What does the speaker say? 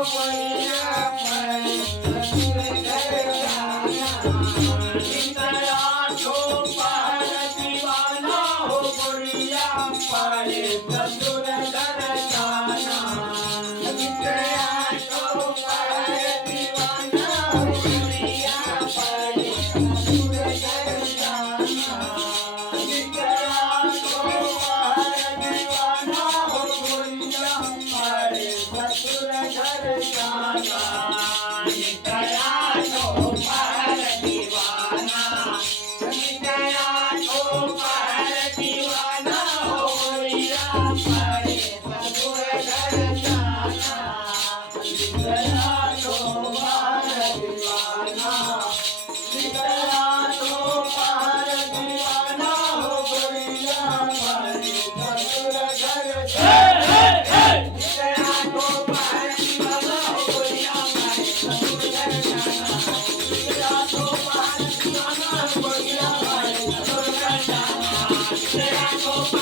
Bye. Thank you. Oh,